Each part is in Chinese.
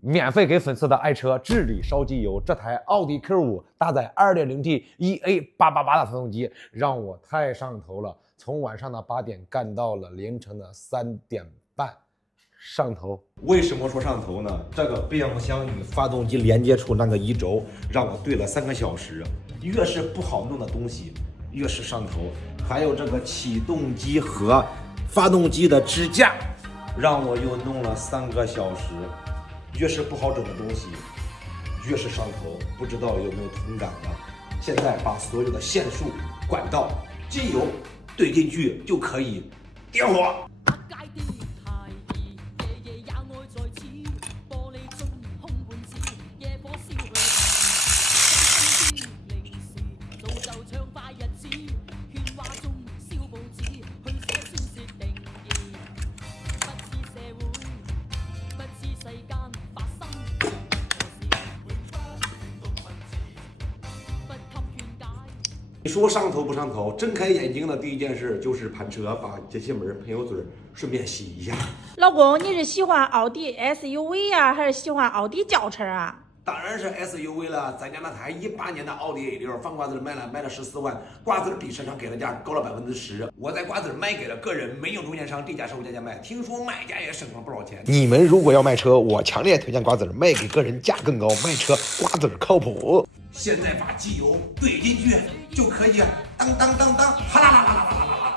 免费给粉丝的爱车治理烧机油，这台奥迪 Q5 搭载 2.0T EA888的发动机，让我太上头了。从晚上的8点干到了凌晨的3点半，上头。为什么说上头呢？这个变速箱与发动机连接处那个移轴，让我对了3个小时。越是不好弄的东西，越是上头。还有这个启动机和发动机的支架，让我又弄了3个小时。越是不好整的东西，越是上头，不知道有没有同感呢？现在把所有的线束、管道、机油对进去就可以点火。你说上头不上头？睁开眼睛的第一件事就是盘车，把节气门、喷油嘴顺便洗一下。老公，你是喜欢奥迪 SUV 呀，还是喜欢奥迪轿车啊？当然是 SUV 了。咱家那台18年的奥迪 A6，放瓜子卖了14万，瓜子比市场给的价高了10%。我在瓜子卖给了个人，没有中间商，低价售价卖。听说卖家也省了不少钱。你们如果要卖车，我强烈推荐瓜子卖给个人，价更高。卖车瓜子靠谱。现在把机油怼进去就可以，当当当当，哈啦啦啦啦啦啦啦。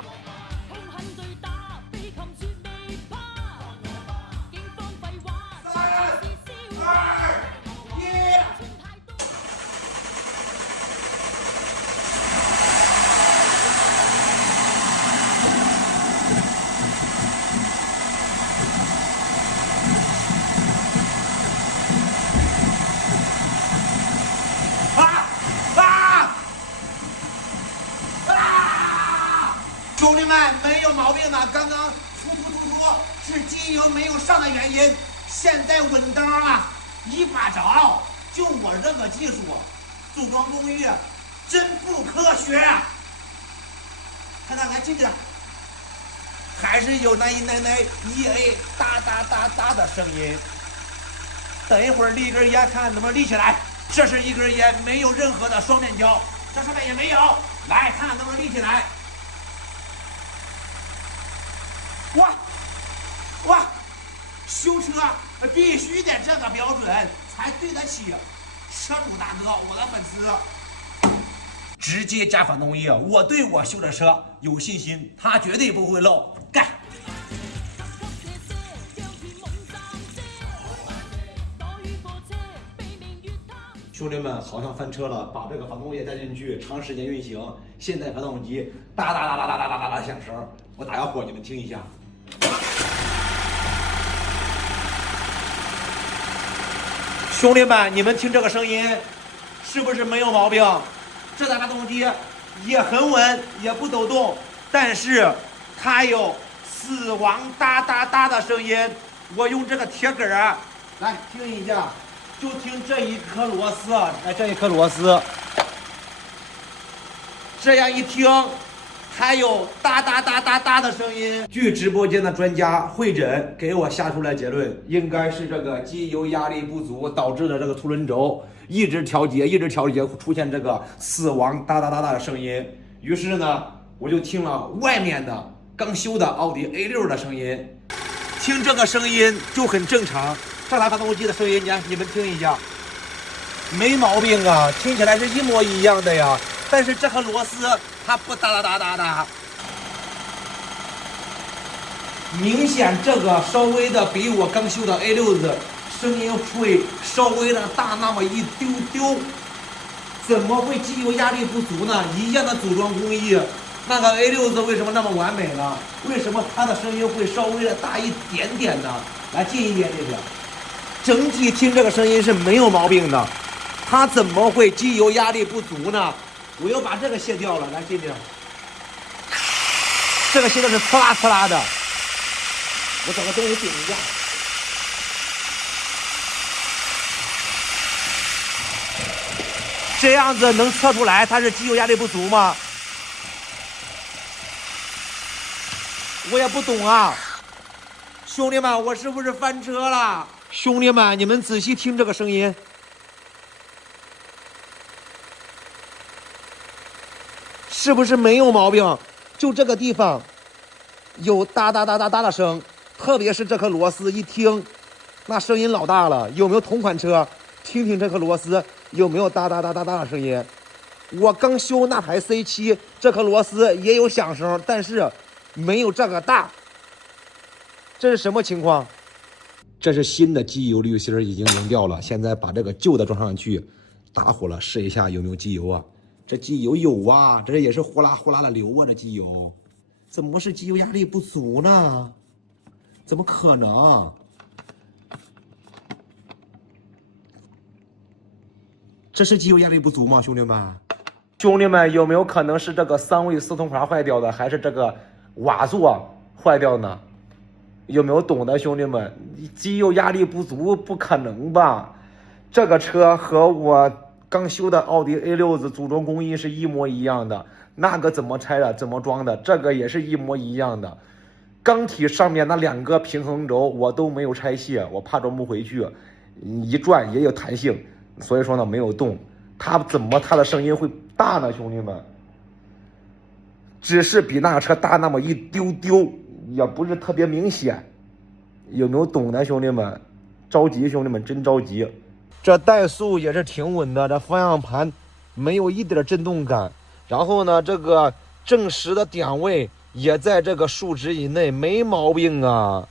兄弟们，没有毛病的。刚刚突是机油没有上的原因，现在稳当了，一把着。就我这个技术，组装工艺真不科学。看来近点，还是有那一奶奶 EA 哒哒哒哒的声音。等一会儿立根烟，看看能不能立起来。这是一根烟，没有任何的双面胶，这上面也没有。来看看能不能立起来。哇！修车必须得这个标准，才对得起车主大哥，我的粉丝。直接加发动机，我对我修的车有信心，他绝对不会漏。干！兄弟们，好像翻车了，把这个发动机带进去，长时间运行，现在发动机哒哒哒哒哒哒哒哒响声，我打个火，你们听一下。兄弟们，你们听这个声音，是不是没有毛病？这台发动机也很稳，也不抖动，但是它有死亡哒哒哒的声音。我用这个铁杆儿来听一下，就听这一颗螺丝，这一颗螺丝，这样一听，还有哒哒哒哒哒的声音。据直播间的专家会诊给我下出来结论，应该是这个机油压力不足导致的这个凸轮轴一直调节出现这个死亡哒哒哒哒的声音。于是呢，我就听了外面的刚修的奥迪 A6 的声音，听这个声音就很正常。这台发动机的声音，你们听一下，没毛病啊，听起来是一模一样的呀。但是这颗螺丝它不哒哒哒哒哒，明显这个稍微的比我刚修的 A6 的声音会稍微的大那么一丢丢。怎么会机油压力不足呢？一样的组装工艺，那个 A6 为什么那么完美呢？为什么它的声音会稍微的大一点点呢？来近一点这个，整体听这个声音是没有毛病的，它怎么会机油压力不足呢？我又把这个卸掉了，来听听，这个现在是呲啦呲啦的，我找个东西顶一下。这样子能测出来它是机油压力不足吗？我也不懂啊，兄弟们，我是不是翻车了？兄弟们，你们仔细听这个声音，是不是没有毛病？就这个地方有哒哒哒哒哒的声，特别是这颗螺丝一听，那声音老大了。有没有同款车？听听这颗螺丝有没有哒哒哒哒哒的声音？我刚修那台 C7，这颗螺丝也有响声，但是没有这个大。这是什么情况？这是新的机油滤芯已经熔掉了，现在把这个旧的装上去，打火了试一下有没有机油啊？这机油有啊，这也是呼啦呼啦的流啊，这机油怎么是机油压力不足呢？怎么可能？这是机油压力不足吗，兄弟们？兄弟们，有没有可能是这个3位四通阀坏掉的，还是这个瓦座坏掉呢？有没有懂的兄弟们？机油压力不足不可能吧？这个车和我刚修的奥迪 A6 子组装工艺是一模一样的，那个怎么拆的怎么装的，这个也是一模一样的。缸体上面那2个平衡轴我都没有拆卸，我怕装不回去，一转也有弹性，所以说呢没有动。它的声音会大呢，兄弟们？只是比那个车大那么一丢丢，也不是特别明显。有没有懂的兄弟们？着急，兄弟们真着急。这怠速也是挺稳的，这方向盘没有一点震动感。然后呢，这个正时的点位也在这个数值以内，没毛病啊。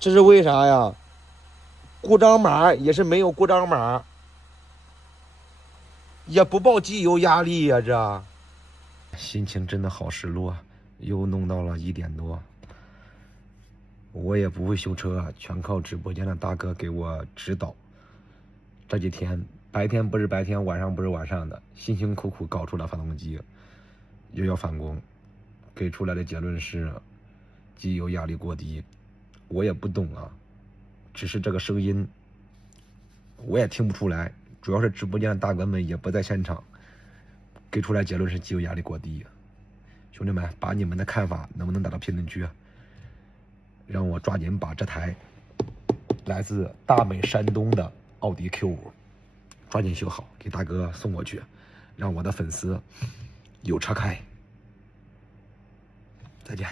这是为啥呀？故障码也是没有故障码，也不报机油压力呀，这心情真的好失落，又弄到了1点多。我也不会修车，全靠直播间的大哥给我指导。这几天白天不是白天，晚上不是晚上的，辛辛苦苦搞出了发动机，又要返工，给出来的结论是机油压力过低。我也不懂啊，只是这个声音我也听不出来，主要是直播间的大哥们也不在现场，给出来结论是机油压力过低。兄弟们，把你们的看法能不能打到评论区啊？让我抓紧把这台来自大美山东的奥迪 Q5 抓紧修好，给大哥送过去，让我的粉丝有车开。再见。